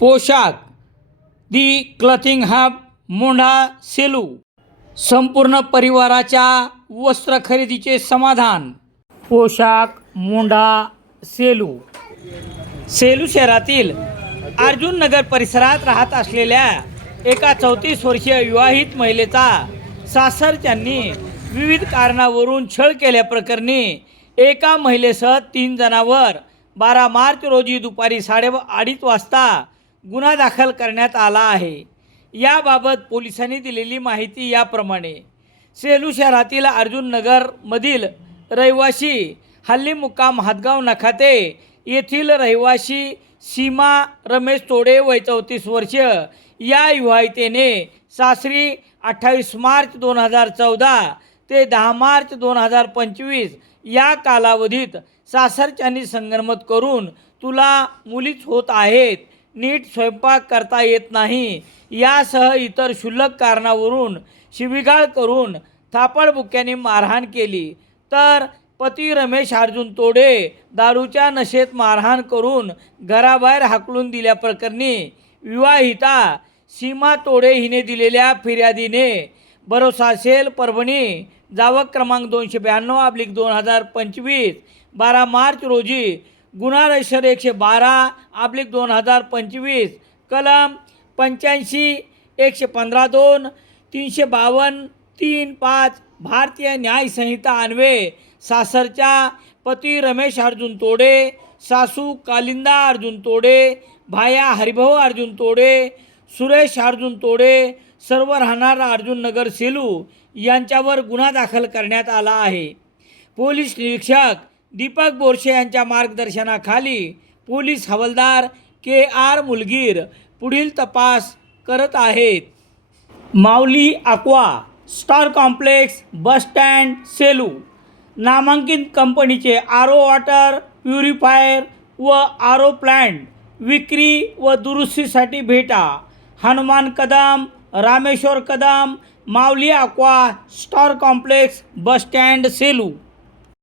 पोशाख. The clothing hub Mondha Selu. संपूर्ण परिवाराच्या वस्त्र खरेदीचे समाधान. पोशाख मोंढा सेलू. सेलू शहरातील अर्जुन नगर परिसरात राहत असलेल्या एका चौतीस वर्षीय विवाहित महिलेचा सासरच्यांनी विविध कारणावरून छळ केल्याप्रकरणी एका महिलेसह तीन जणांवर बारा मार्च रोजी दुपारी साडे अडीच वाजता गुन्हा दाखल करण्यात आला आहे. याबाबत पोलिसांनी दिलेली माहिती याप्रमाणे. सेलू शहरातील अर्जुन नगरमधील रहिवाशी हल्ली मुक्काम हातगाव नखाते येथील रहिवाशी सीमा रमेश तोडे वय चौतीस वर्ष या विवाहितेने सासरी अठ्ठावीस मार्च दोन हजार चौदा ते दहा मार्च दोन हजार पंचवीस या कालावधीत सासरच्यांनी संगनमत करून तुला मुलीच होत आहेत नीट स्वयंपाक करता येत नाही. यासह इतर क्षुल्लक कारणावरून शिविगाळ करून थापडबुक्याने मारहाण केली. तर पती रमेश अर्जुन तोडे दारूच्या नशेत मारहाण करून घराबाहेर हाकलून दिल्याप्रकरणी विवाहिता सीमा तोडे हिने दिलेल्या फिर्यादीने भरोसा सेल परभणी जावक क्रमांक दोनशे ब्याण्णव अब्लिक दोन हजार पंचवीस बारा मार्च रोजी गुन्हा एकशे बारा आपली दोन हजार पंचवीस कलम पंच्याऐंशी एकशे पंधरा दोन तीनशे बावन्न तीन पाच भारतीय न्यायसंहिता अन्वे सासरच्या पती रमेश अर्जुन तोडे सासू कालिंदा अर्जुन तोडे भाया हरिभाऊ अर्जुन तोडे सुरेश अर्जुन तोडे सर्व राहणारा अर्जुन नगर सेलू यांच्यावर गुन्हा दाखल करण्यात आला आहे. पोलीस निरीक्षक दीपक बोरशे यांच्या मार्गदर्शनाखाली पोलीस हवालदार के आर मुलगीर पुढील तपास करत आहेत. Mauli aqua star complex bus stand Selu. नामांकित कंपनीचे आरो वॉटर प्युरिफायर व आरो प्लॅन्ट विक्री व दुरुस्तीसाठी भेटा. Hanuman Kadam Rameshwar Kadam Mauli aqua star complex bus stand Selu.